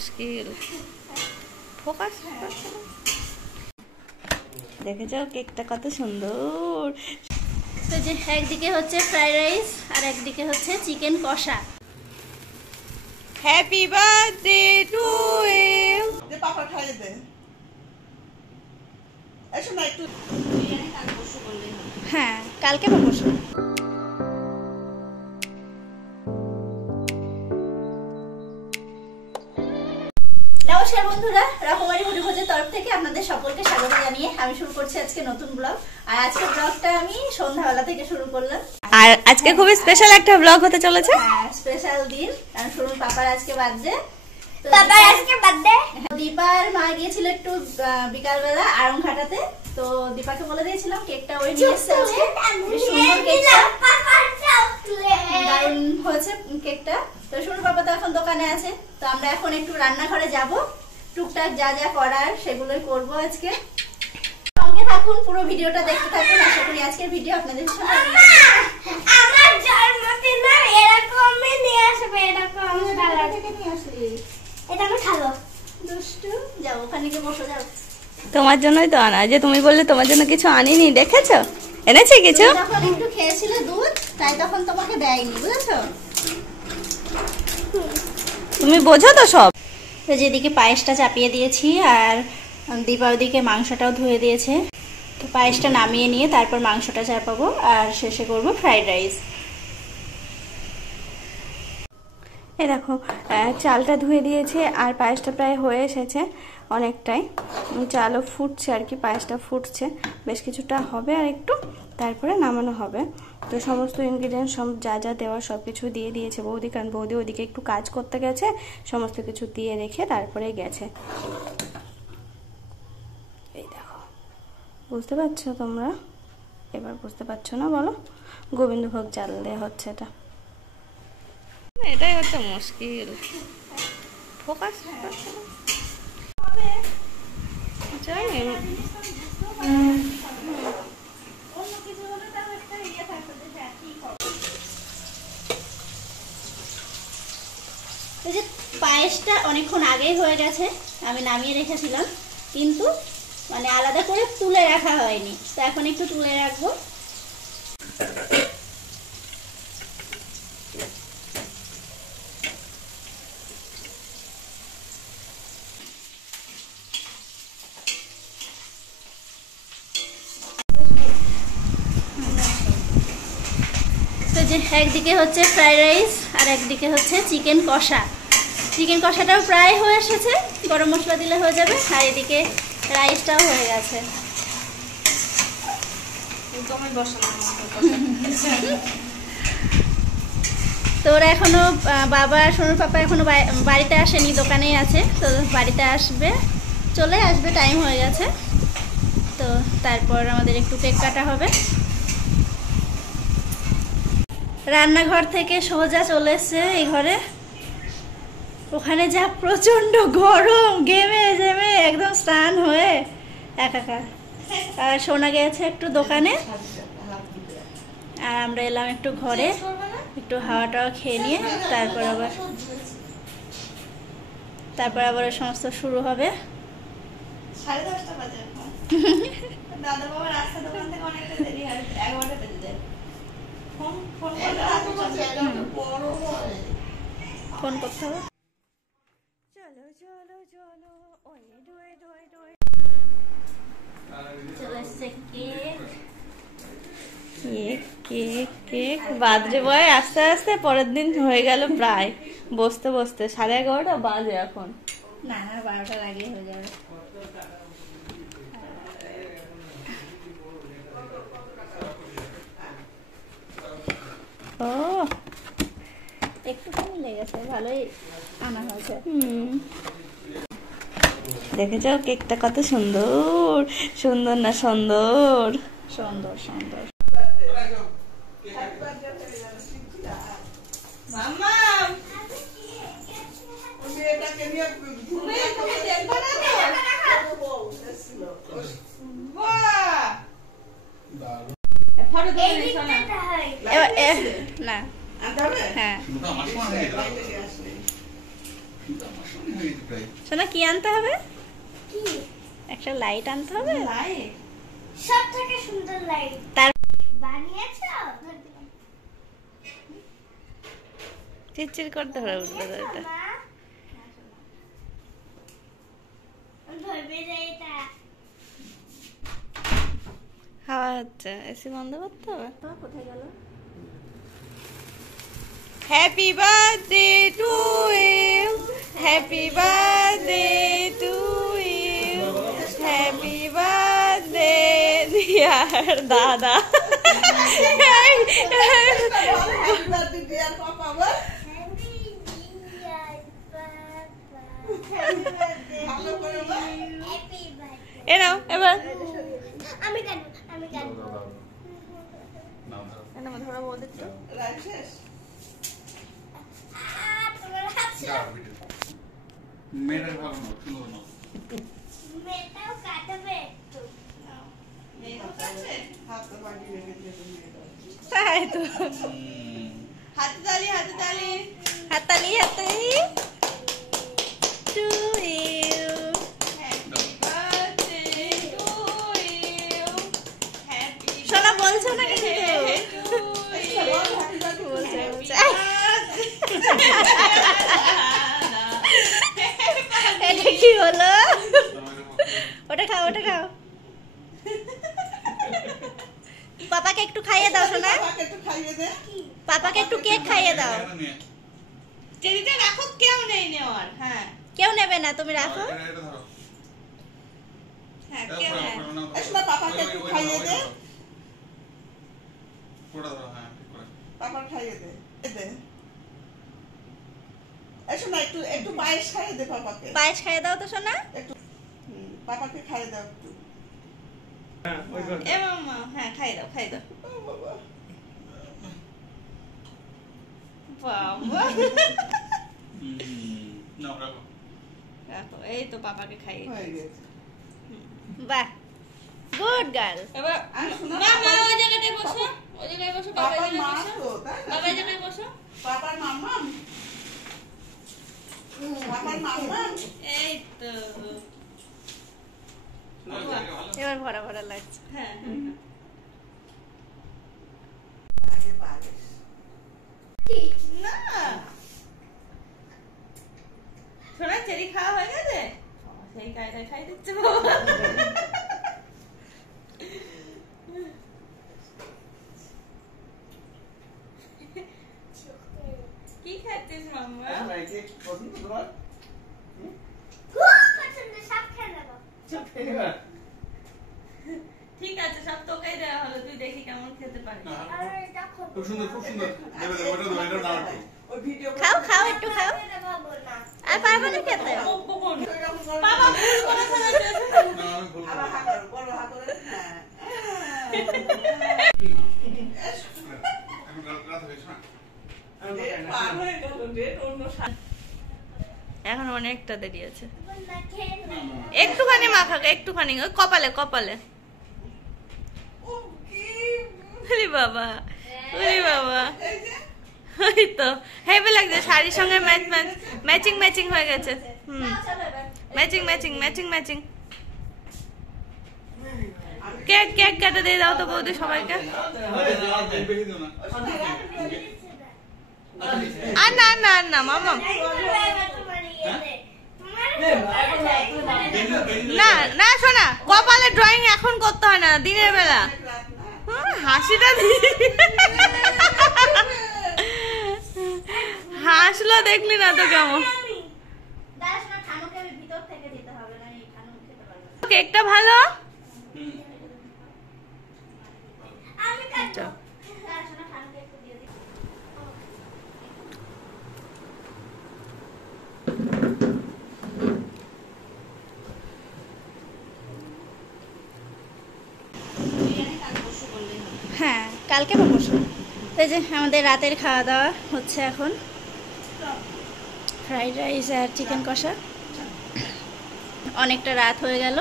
মুশকিল ফোকাস। দেখে যাও কেকটা কত সুন্দর। তো যে একদিকে হচ্ছে ফ্রাইড রাইস আর একদিকে হচ্ছে চিকেন কষা। Happy birthday to you. দে পাপা খাইয়ে দে। এসো না একটু বিরিয়ানি কাল পরশু করলেই হবে। হ্যাঁ কালকে বা পরশু। নমস্কার বন্ধুরা, রকমারি মুড়িভোজের তরফ থেকে আপনাদের সকলকে স্বাগত জানিয়ে আমি শুরু করছি আজকে নতুন ব্লগ। আর আজকের ব্লগটা আমি সন্ধ্যাবেলা থেকে শুরু করলাম। আর আজকে খুবই স্পেশাল একটা ব্লগ হতে চলেছে। হ্যাঁ স্পেশাল দিন, কারণ শুনুন পাপার আজকে বার্থডে। পাপার আজকে বার্থডে। দীপার মা গিয়েছিল একটু বিকালবেলা আড়ংঘাটাতে, তো দীপাকে বলে দিয়েছিলাম কেকটা ওই নিয়ে এসেছে আজকে। সুন্দর কেকটা, দারুণ হয়েছে কেকটা। তো শুনুন পাপা তো এখন দোকানে আছে, তো আমরা এখন একটু রান্নাঘরে যাব, টুকটাক যা যা করার সেগুলোই করবো আজকে। সঙ্গে থাকুন, পুরো ভিডিওটা দেখতে থাকুন। আশা করি আজকের ভিডিও আপনাদের ভীষণ ভালো লাগবে। আমার জন্মদিন এরকমই নিয়ে আসবে, এরকম কালার থেকে নিয়ে আসলি। এটা আমি খাবো। দুষ্টু, যাও ওখানে গিয়ে বসে যাও। তোমার জন্যই তো আনা, যে তুমি বললে তোমার জন্য কিছু আনিনি, দেখেছো এনেছে কিছু। যখন একটু খেয়েছিলে দুধ, তাই তখন তোমাকে দেয়নি, বুঝেছো? তুমি বোঝো তো সব। তো যেদিকে পায়েসটা চাপিয়ে দিয়েছি আর দীপা ওদিকে মাংসটাও ধুয়ে দিয়েছে, তো পায়েসটা নামিয়ে নিয়ে তারপর মাংসটা চাপাবো আর শেষে করব ফ্রাইড রাইস। এই দেখো চালটা ধুয়ে দিয়েছে আর পায়েসটা প্রায় হয়ে এসেছে অনেকটাই। চালও ফুটছে আর কি, পায়েসটা ফুটছে, বেশ কিছুটা হবে আর একটু, তারপরে নামানো হবে। তো সমস্ত ইনগ্রিডিয়েন্ট সব যা যা দেওয়া সব কিছু দিয়ে দিয়েছে বৌদি, কারণ বৌদি ওদিকে একটু কাজ করতে গেছে, সমস্ত কিছু দিয়ে রেখে তারপরে গেছে। এই দেখো, বুঝতে পারছো তোমরা? এবার বুঝতে পারছো না বলো? গোবিন্দভোগ চাল দেওয়া হচ্ছে এটা। এটাই হচ্ছে মুশকিল, ফোকাস। এই যে পায়েসটা অনেকক্ষণ আগেই হয়ে গেছে, আমি নামিয়ে রেখেছিলাম, কিন্তু মানে আলাদা করে তুলে রাখা হয়নি, তো এখন একটু তুলে রাখবো। তো যে একদিকে হচ্ছে ফ্রাইড রাইস আর একদিকে হচ্ছে চিকেন কষা। চিকেন কষাটাও প্রায় হয়ে এসেছে, গরম মশলা দিলে হয়ে যাবে। আর এদিকে রাইসটাও হয়ে গেছে। তো ওরা এখনো, বাবা আর সোনুর পাপা এখনো বাড়িতে আসেনি, দোকানেই আছে। তো বাড়িতে আসবে, চলে আসবে, টাইম হয়ে গেছে। তো তারপর আমাদের একটু কেক কাটা হবে। রান্নাঘর থেকে সোজা চলে এসছে এই ঘরে। ওখানে যা প্রচন্ড গরম, ঘেমে জেমে একদম স্নান হয়ে একাকার। আর সোনা গেছে একটু দোকানে, আর আমরা এলাম একটু ঘরে, একটু হাওয়া টাওয়া খেয়ে নিয়ে তারপর আবার সমস্ত শুরু হবে। 10:30 বাজে। দাদা বাবা রাস্তা দোকান থেকে অনেকটা দেরি হয়, 11টা বেজে যায়। ফোন করতে হবে। চলো চলো চলো, ওই ডোয় ডোয় ডোয়। চলে এসছে cake. Cake cake cake, birthday boy আস্তে আস্তে পরের দিন হয়ে গেল প্রায় বসতে বসতে। 11:30 বাজে এখন। না 12টার আগে হয়ে যাবে। ও একটুখানি লেগেছে, ভালোই আনা হয়েছে। দেখেছো কেকটা কত সুন্দর, সুন্দর না সুন্দর? সুন্দর সুন্দর। মামা তুমি এটাকে নিয়ে ঘুরে তুমি দেখবে না তো? বাহ, ফটো তুলে নিছো না? না আনতে হবে? হ্যাঁ, শোনা কি আনতে হবে? কি একটা লাইট আনতে হবে। লাইট সব থেকে সুন্দর লাইট তার বানিয়েছো? চিরচির করতে হবে উঠবে তো এটা। মা? ধরবে যে এটা হাওয়া হচ্ছে, এসি বন্ধ করতে হবে। কোথায় গেল? Happy birthday to you, happy birthday to you, happy birthday dear দাদা। এ নাও এবার আমি কেন ধরো বলতে তোমার হাতে মেয়েটার ভালো না, সুন্দর না। মেয়েটাও কাটবে একটু তাই তো। হাতে তালি হাতে তালি হাততালি হাততালি to you. Happy birthday to you, happy শোনা বলছো না কিন্তু বলছে আই, এটা কি হলো? ওটা খাও ওটা খাও। পাপাকে একটু খাইয়ে দাও শোনা, একটু খাইয়ে দে। পাপাকে একটু কেক খাইয়ে দাও। চেরিটা রাখো, কেউ নেই নেওয়ার। হ্যাঁ কেউ নেবে না, তুমি রাখো। হ্যাঁ কেউ নেই। এসো পাপাকে একটু খাইয়ে দে। পাপার খাইয়ে দে দে। এসো না একটু একটু পায়েস খাইয়ে দে পাপাকে। পায়েস খাইয়ে দাও তো শোনা। একটু পাপাকে খাইয়ে দাও একটু। এ মামা হ্যাঁ খাইয়ে দাও খাইয়ে দাও। ও বাবা বাবা রাখো, এই তো পাপাকে খাইয়ে হয়ে গেছে। বাহ, গুড গার্ল। এবার না না ওই জায়গাটায় বসো, ওই জায়গায় বসো, বাবার বাবার জায়গায় মা বসো, তো, তাই না? বাবার জায়গায় বসো। বাবার মাম্মা, বাবার মাম্মা। এই তো এবার ভরা ভরা লাগছে। হ্যাঁ আগে পালিশ। না শোনা চেরি খাওয়া হয়ে গেছে, সেই কায়দায় খাই দিচ্ছে বাবা। কি খাচ্ছিস মাম্মা? এখন এই কেক পছন্দ তোমার? খুব পছন্দ, সব খেয়ে নেবো। চুপ খেয়ে গেল। ঠিক আছে সব তোকেই দেওয়া হলো, তুই দেখি কেমন খেতে পারিস। আর এটা খুব খুব সুন্দর, খুব সুন্দর। দেবে, দেবে, ওটা দেবে, এটা নাও একটু। ওই ভিডিও খাও খাও একটু খাও, পাবো না। আর পারবো না খেতে। বাবা ভুল করে ফেলেছে। না, আমি ভুল আবার করলাম। হাত করো, বড় হাত করে। হ্যাঁ। এখন রাত হয়েছে না? ডেট পার হয়ে গেল, ডেট অন্য এখন অনেকটা দেরি আছে। না খেয়ে না, নেবো। না, না। একটুখানি মাখাকে, একটুখানি ওই কপালে কপালে। ও কি ওরে বাবা, ওরে বাবা, এই যে ওই তো হেভি লাগছে, শাড়ির সঙ্গে ম্যাচ ম্যাচ ম্যাচিং ম্যাচিং হয়ে গেছে। হুম, matching matching matching matching. Cake cake কেটে দিয়ে দাও তো বৌদি সবাইকে। বেশি দিও না। আর না না না মামা, না না শোনা, কপালে ড্রয়িং এখন করতে হয় না, দিনের বেলা। হাসিটা হাসলো দেখলি না তো কেমন। কেকটা ভালো। আচ্ছা। হ্যাঁ কালকে বা পরশু। এই যে আমাদের রাতের খাওয়া দাওয়া হচ্ছে এখন, ফ্রাইড রাইস আর চিকেন কষা। অনেকটা রাত হয়ে গেল,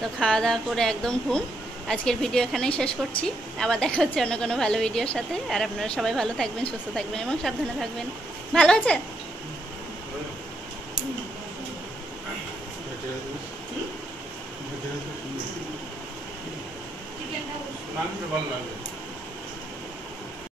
তো খাওয়া দাওয়া করে একদম ঘুম। আজকের ভিডিও এখানেই শেষ করছি, আবার দেখা হচ্ছে অন্য কোনো ভালো ভিডিওর সাথে। আর আপনারা সবাই ভালো থাকবেন, সুস্থ থাকবেন এবং সাবধানে থাকবেন। ভালো আছে? মাংস ভালো লাগে